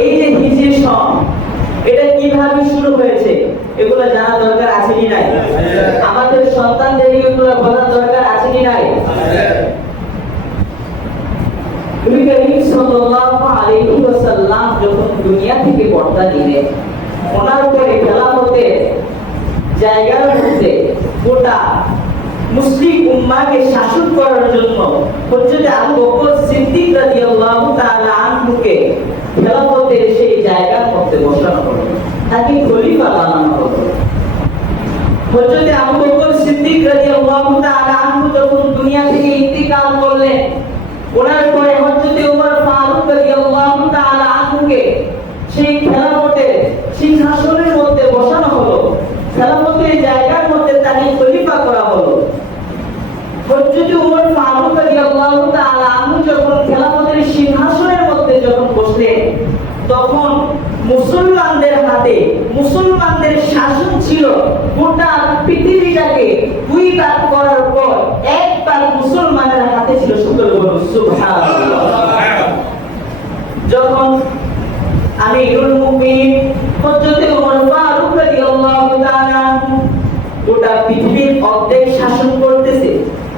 এই যে হিজরি সন এটা কিভাবে শুরু হয়েছে এগুলো জানা দরকার আছে কি নাই? আমাদের সন্তানদেরকে এগুলো বলার দরকার আছে কি নাই? নবী করিম সাল্লাল্লাহু আলাইহি ওয়াসাল্লাম যখন দুনিয়া থেকে পর্দা নিলেন, ওনার উপরে খেলাফতের জায়গার মধ্যে গোটা মুসলিম উম্মাহকে শাসন করার জন্য হযরত আবু বকর সিদ্দিক রাদিয়াল্লাহু তাআলা আনহুকে খেলাফতের সেই জায়গার মধ্যে বসানো হলো, তাকে খলিফা বানানো হলো। হযরত আবু বকর সিদ্দিক রাদিয়াল্লাহু তাআলা আনহু যখন দুনিয়া থেকে ইন্তিকাল করলেন, ওনার পরে হযরত ওমর ফারুক রাদিয়াল্লাহু তাআলা আনহুকে সেই খেলাফতের সিংহাসনের মধ্যে বসানো হলো, খেলাফতের জায়গার মধ্যে তাকে খলিফা করা হলো। হযরত ওমর ফারুক রাদিয়াল্লাহু তাআলা আনহু যখন খেলাফতের সিংহাসনের মধ্যে যখন বসলেন, তখন মুসলমানদের হাতে মুসলমানদের শাসন ছিল। গোটা পৃথিবীটাকে দুই ভাগ করার পর এক ভাগ মুসলমানের হাতে ছিল। সকলে বলুন সুবহানাল্লাহ। যখন আমিরুল মুমিনিন হযরত ওমর ফারুক রাদিয়াল্লাহু তাআলা আনহু গোটা পৃথিবীর অর্ধেক শাসন করতেছে,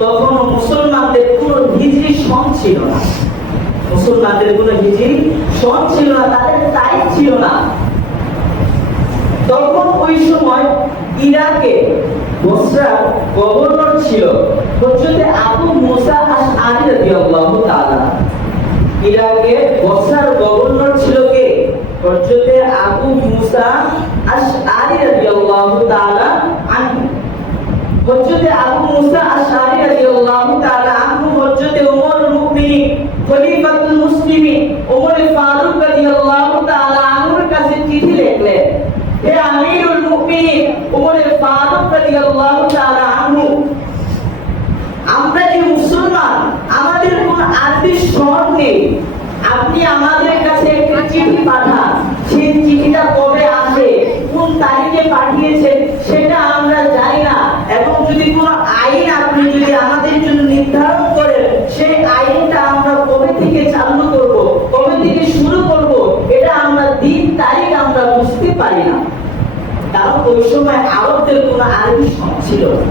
তখন মুসলমানদের কোনো হিজরি সন ছিল না। মুসলমানদের কোনো হিজরি সন ছিল না, তাদের তারিখ ছিল না। তখন ওই সময় ইরাকে বসরার গভর্নর ছিল হযরত আবু মুসা আশআরী রাদিয়াল্লাহু তাআলা। ইরাকে বসরার গভর্নর ছিল কে? হযরত আবু মুসা আশআরী রাদিয়াল্লাহু তাআলা আনহু। হযরত আবু মুসা আশআরী রাদিয়াল্লাহু তাআলা আনহু হযরত ওমরুল মুমিনিন খলিফাতুল মুসলিমিন ওমর ফারুক রাদিয়াল্লাহু তাআলা আনহুর কাছে চিঠি লিখলেন, হে আমিরুল মুমিনিন ওমর ফারুক রাদিয়াল্লাহু তাআলা আনহু, আমরা যে মুসলমান, আমাদের কোনো আরবি শহর নেই, আপনি আমাদের কাছে একটা চিঠি পাঠান। সেই চিঠিটা কবে আসে, কোন তারিখে পাঠিয়েছেন সেটা আমরা জানি না, এবং যদি কোনো আইন আপনি যদি আমাদের জন্য নির্ধারণ করেন, সেই আইনটা আমরা কবে থেকে চালু করব, কবে থেকে শুরু করব, এটা আমরা দিন তারিখ আমরা বুঝতে পারি না। কারণ ওই সময় আরবদের কোনো আরবি শব্দ ছিল না।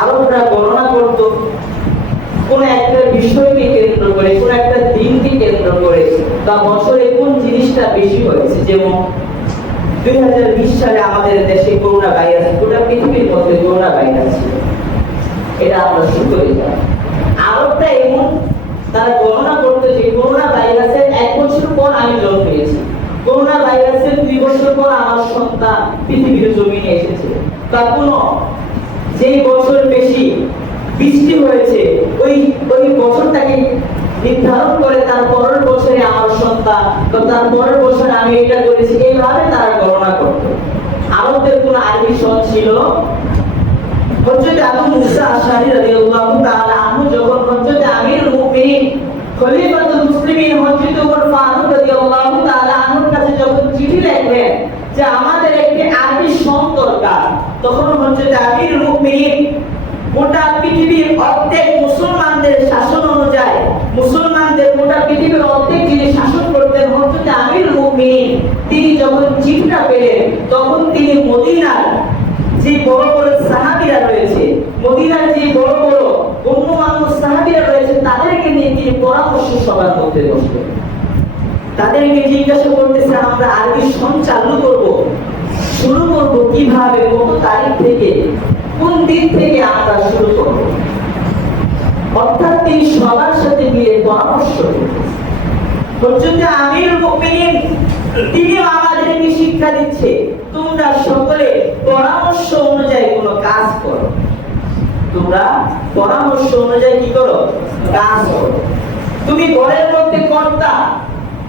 আরবরা গণনা করত কোন একটা বিষয়কে কেন্দ্র করে, কোন একটা দিনকে কেন্দ্র করে, বা বছরে কোন জিনিসটা বেশি হয়েছে। যেমন 2020 সালে আমাদের দেশে করোনা ভাইরাস, গোটা পৃথিবীর মধ্যে করোনা ভাইরাস ছিল, এটা আমরা শুনতে পাই। আরবটা এমন, তারা গণনা করতে যে করোনা ভাইরাসের 1 বছর পর আমি জন্ম পেয়েছি, করোনা ভাইরাসের 2 বছর পর আমার সন্তান পৃথিবীর জমিনে এসেছে, বা কোনো যে বছর বেশি বৃষ্টি হয়েছে ওই বছরটাকে নির্ধারণ করে তার পরের বছরে আমার সন্তান, বা তার পরের বছরে আমি এটা করেছি, এইভাবে তারা গণনা করত। আরবদের কোনো আরবি সন ছিল। হযরত আবু মুসা আশআরী রাদিয়াল্লাহু তাআলা আনহু যখন হযরত আমিরুল মুমিনিন খলিফাতুল মুসলিমিন হযরত ওমর ফারুক রাদিয়াল্লাহু তাআলা আনহুর কাছে যখন চিঠি লিখলেন যে আমাদের একটি আরবি সন দরকার, তখন হযরত আমিরুল মুমিনিন গোটা পৃথিবীর অর্ধেক মুসলমানদের শাসন অনুযায়ী, মুসলমানদের গোটা পৃথিবীর অর্ধেক যিনি শাসন করতেন হযরত আমিরুল মুমিনিন, তিনি যখন চিঠিটা পেলেন, তখন তিনি মদিনার যে বড় বড় সাহাবীরা রয়েছে, মদিনার যে বড় বড় গণ্যমান্য সাহাবীরা রয়েছে, তাদেরকে নিয়ে তিনি পরামর্শ সভার মধ্যে বসলেন। তাদেরকে জিজ্ঞাসা করতেছে, আমরা আরবি সন চালু করব, শুরু করব কিভাবে, কত তারিখ থেকে, কোন দিন থেকে আমরা শুরু করব। অর্থাৎ তিনি সবার সাথে মিলে পরামর্শ করতেছেন। হযরত আমিরুল মুমিনিন তিনি আমাদেরকে শিক্ষা দিচ্ছে, তোমরা সকলে পরামর্শ অনুযায়ী কোনো কাজ করো, তোমরা পরামর্শ অনুযায়ী কি করো, কাজ করো। তুমি ঘরের মধ্যে কর্তা,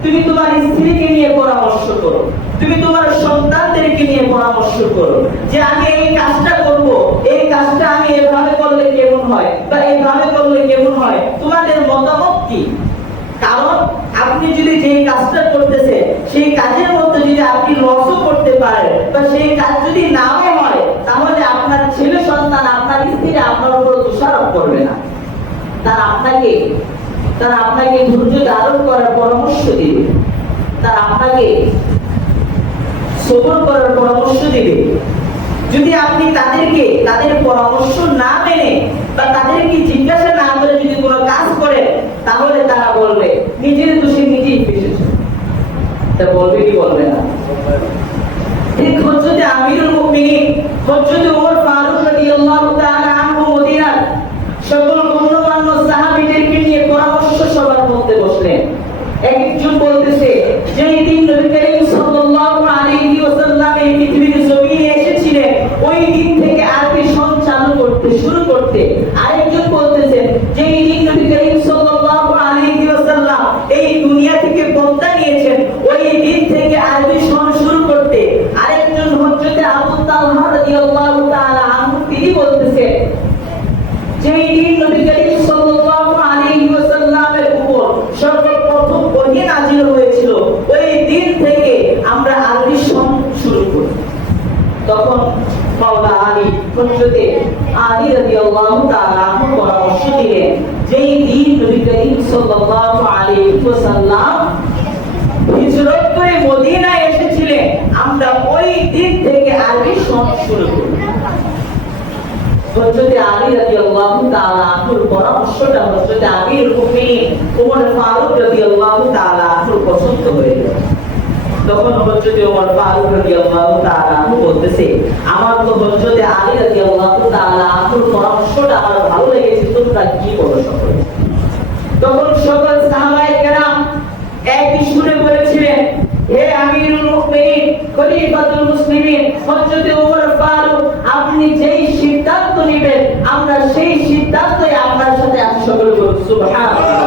তুমি তোমার স্ত্রীকে নিয়ে পরামর্শ করো, তুমি তোমার সন্তানদেরকে নিয়ে পরামর্শ করো যে আমি এই কাজটা করব, এই কাজটা আমি এভাবে করলে কেমন হয়, বা এইভাবে করলে কেমন হয়, তোমাদের মতামত কি? কারণ আপনি যদি যেই কাজটা করতেছে সেই কাজের মধ্যে যদি আপনি লসও করতে পারেন, বা সেই কাজ যদি নাও হয়, তাহলে আপনার ছেলে সন্তান, আপনার স্ত্রী আপনার উপর দোষারোপ করবে না, তারা আপনাকে ধৈর্য ধারণ করার পরামর্শ দিবে। তারা আপনাকে সবর করার পরামর্শ দিবে। যদি আপনি তাদের পরামর্শ না মেনে বা তাদেরকে জিজ্ঞাসা না করে যদি কোনো কাজ করেন, তাহলে তারা বলবে নিজের দোষে নিজেই ফেসেছে। তা বলবে কি বলবে না? ঠিক হযরত আমিরুল মুমিনিন হযরত ওমর ফারুক রাদিয়াল্লাহু তাআলা আনহু মদিনার সকল গণ্যমান্য সাহাবীদেরকে নিয়ে পরামর্শ সভার মধ্যে বসলেন। একজন বলতেছে, যেই দিন নবী করিম সাল্লাল্লাহু আলাইহি ওয়াসাল্লাম এই পৃথিবীর জমিনে এসেছিলেন, ওই দিন থেকে আরবি সন চালু করতে। আরেকজন বলতেছেন, যেই দিন নবী করিম সাল্লাল্লাহু আলাইহি ওয়াসাল্লাম এই দুনিয়া থেকে পর্দা নিয়েছেন, ওই দিন থেকে আরবি সন শুরু করতে। আরেকজন হযরত আবু তালহা রাদিয়াল্লাহু তাআলা আনহু তিনি বলতেছেন, যেই দিন নবী করিম সাল্লাল্লাহু আলাইহি ওয়াসাল্লামের উপর সর্বপ্রথম ওহী নাযিল হয়েছিল, ওই দিন থেকে আমরা আরবি সন শুরু করি। তখন মাওলা আলী হযরত আলী রাদিয়াল্লাহু তাআলা আনহু পরামর্শ দিলেন, যেই দিন নবী করিম সাল্লাল্লাহু আলাইহি ওয়াসাল্লাম হিজরত করে মদিনায় এসেছিলেন, আমরা ওই দিন থেকে আরবি সন শুরু করি। হযরত আলী রাদিয়াল্লাহু তাআলা আনহুর পরামর্শটা হযরত আমিরুল মুমিনিন ওমর ফারুক রাদিয়াল্লাহু তাআলা আনহুর পছন্দ হয়ে গেল। তখন হযরত ওমর ফারুক রাদিয়াল্লাহু তাআলা আনহু বলতেছে, আমার তো হযরত আলী রাদিয়াল্লাহু তাআলা আনহুর পরামর্শটা আমার ভালো লেগেছে, তোমরা কি বলো সকলে? তখন সকল সাহাবায়ে কেরাম একই সুরে বলেছিলেন, হে আমিরুল মুমিনিন খলিফাতুল মুসলিমিন হযরত ওমর ফারুক, আপনি যেই সিদ্ধান্ত নেবেন আমরা সেই সিদ্ধান্তই আপনার সাথে আছি। সকলে বলুন সুবহানাল্লাহ।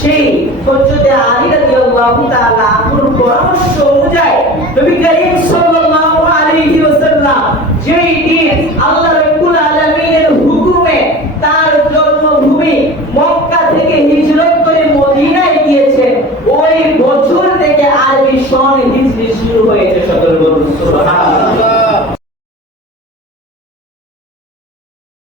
সেই হযরত আলী রাদিয়াল্লাহু তাআলা আনহুর পরামর্শ অনুযায়ী নবী করিম সাল্লাল্লাহু আলাইহি ওয়াসাল্লাম যেই দিন আল্লাহ রাব্বুল আলামিনের হুকুমে তার জন্মভূমি মক্কা থেকে হিজরত করে মদিনায় গিয়েছেন, ওই বছর থেকে আরবি সন হিজরি শুরু হয়েছে। সকলে বলুন সুবহানাল্লাহ।